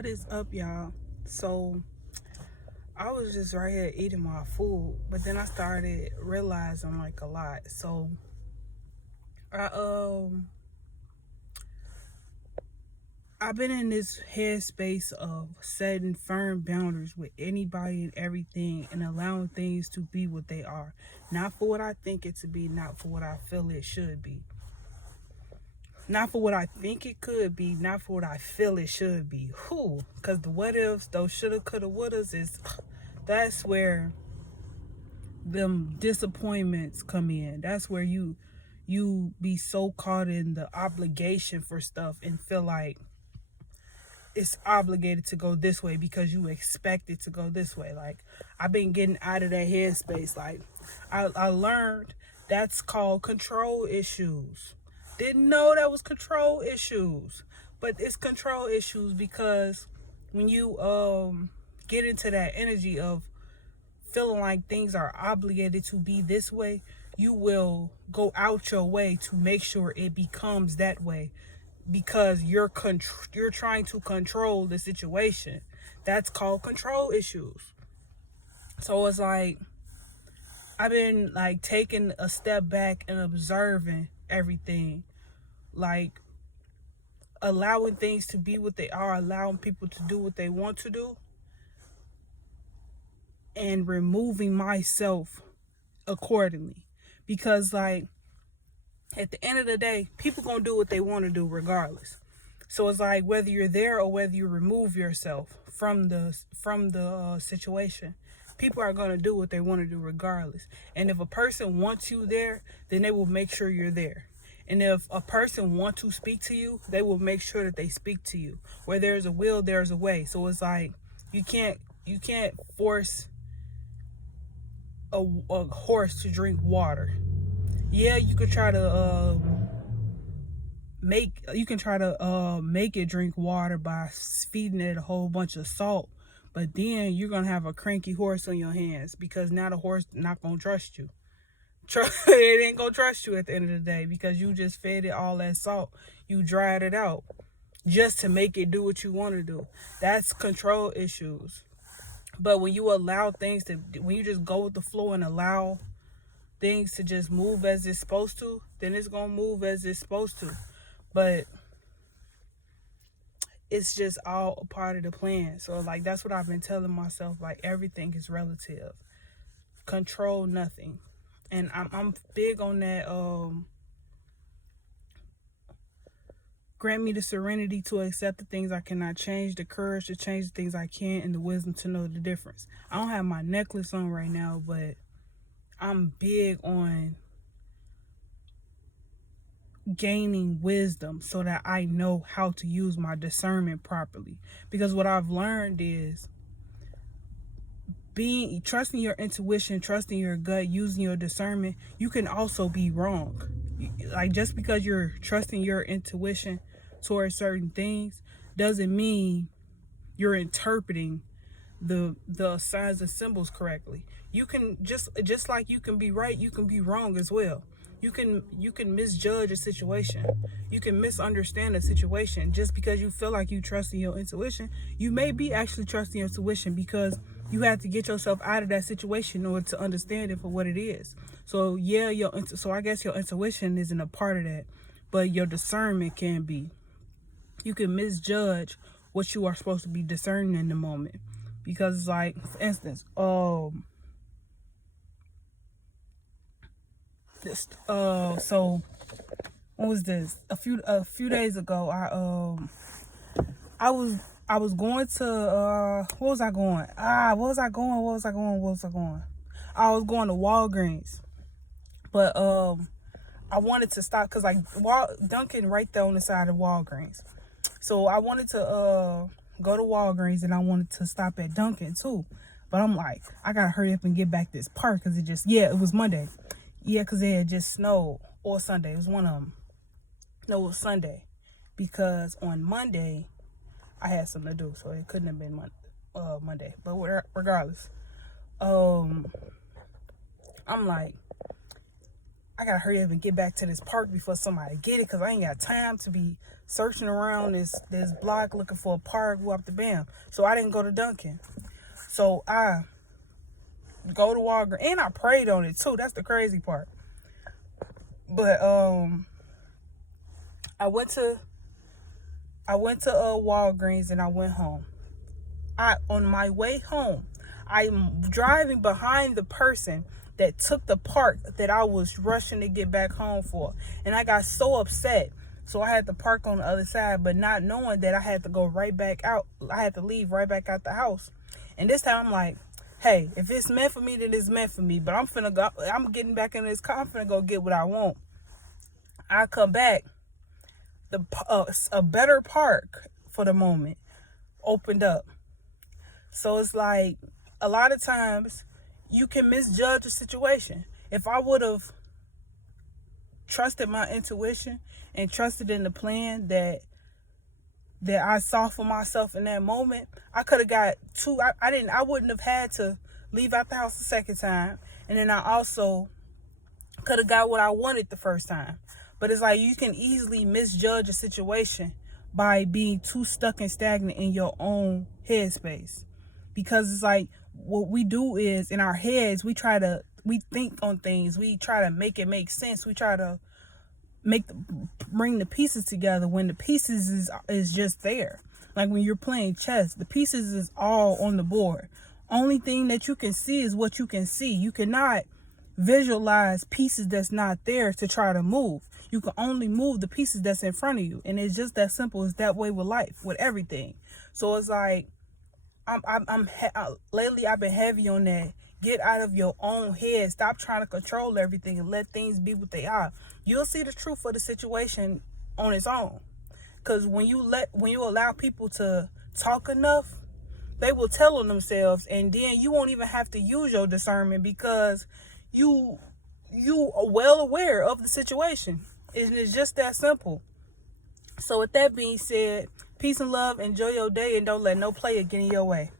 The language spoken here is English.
What is up, y'all? So I was just right here eating my food, but then I started realizing like a lot. So I I've been in this headspace of setting firm boundaries with anybody and everything and allowing things to be what they are. Not for what I think it to be, not for what I feel it should be. Not for what I think it could be, not for what I feel it should be. Who? Because the what ifs, those shoulda, coulda, wouldas that's where them disappointments come in. That's where you be so caught in the obligation for stuff and feel like it's obligated to go this way because you expect it to go this way. Like, I've been getting out of that headspace. Like, I learned that's called control issues. Didn't know that was control issues, but it's control issues because when you get into that energy of feeling like things are obligated to be this way, you will go out your way to make sure it becomes that way because you're trying to control the situation. That's called control issues. So it's like I've been like taking a step back and observing everything, like allowing things to be what they are, allowing people to do what they want to do, and removing myself accordingly. Because like at the end of the day, people gonna do what they want to do regardless. So it's like whether you're there or whether you remove yourself from the situation, people are gonna do what they want to do regardless. And if a person wants you there, then they will make sure you're there. And if a person wants to speak to you, they will make sure that they speak to you. Where there's a will, there's a way. So it's like you can't force a horse to drink water. Yeah, you could try to make it drink water by feeding it a whole bunch of salt, but then you're gonna have a cranky horse on your hands because now the horse not gonna trust you. It ain't gonna trust you at the end of the day because you just fed it all that salt. You dried it out just to make it do what you want to do. That's control issues. But when you allow things to, when you just go with the flow and allow things to just move as it's supposed to, then it's gonna move as it's supposed to. But it's just all a part of the plan. So like that's what I've been telling myself. Like everything is relative. Control nothing. And I'm big on that. Grant me the serenity to accept the things I cannot change, the courage to change the things I can, and the wisdom to know the difference. I don't have my necklace on right now, but I'm big on gaining wisdom so that I know how to use my discernment properly. Because what I've learned is trusting your intuition, trusting your gut, using your discernment, you can also be wrong. Like just because you're trusting your intuition towards certain things doesn't mean you're interpreting the signs and symbols correctly. You can just like you can be right, you can be wrong as well. You can misjudge a situation. You can misunderstand a situation. Just because you feel like you trust in your intuition, you may be actually trusting your intuition because you have to get yourself out of that situation in order to understand it for what it is. So yeah, so I guess your intuition isn't a part of that, but your discernment can be. You can misjudge what you are supposed to be discerning in the moment. Because it's like, for instance, so when was this? A few days ago, I was going to what was I going? What was I going? I was going to Walgreens, but I wanted to stop because like Dunkin' right there on the side of Walgreens, so I wanted to go to Walgreens and I wanted to stop at Dunkin' too. But I'm like, I gotta hurry up and get back to this park because it was Monday. Yeah, because it had just snowed. Or Sunday. It was one of them. No, it was Sunday. Because on Monday, I had something to do. So it couldn't have been Monday. But regardless. I'm like, I gotta hurry up and get back to this park before somebody get it, because I ain't got time to be searching around this block looking for a park, whoop the bam. So I didn't go to Dunkin'. So I go to Walgreens, and I prayed on it too. That's the crazy part. But I went to Walgreens and I went home. On my way home, I'm driving behind the person that took the park that I was rushing to get back home for. And I got so upset. So I had to park on the other side, but not knowing that I had to go right back out. I had to leave right back out the house. And this time I'm like, hey, if it's meant for me, then it's meant for me. But I'm getting back in this car. I'm finna go get what I want. I come back. A better park for the moment opened up. So it's like, a lot of times you can misjudge a situation. If I would have trusted my intuition and trusted in the plan that I saw for myself in that moment, I could have got I wouldn't have had to leave out the house the second time. And then I also could have got what I wanted the first time. But it's like, you can easily misjudge a situation by being too stuck and stagnant in your own headspace. Because it's like, what we do is, in our heads, we think on things. We try to make it make sense. We try to bring the pieces together when the pieces is just there. Like when you're playing chess, the pieces is all on the board. Only thing that you can see is what you can see. You cannot visualize pieces that's not there to try to move. You can only move the pieces that's in front of you. And it's just that simple. It's that way with life, with everything. So it's like, lately I've been heavy on that. Get out of your own head. Stop trying to control everything and let things be what they are. You'll see the truth of the situation on its own. Because when you allow people to talk enough, they will tell on themselves, and then you won't even have to use your discernment, because you are well aware of the situation. It's just that simple. So with that being said, peace and love, enjoy your day, and don't let no player get in your way.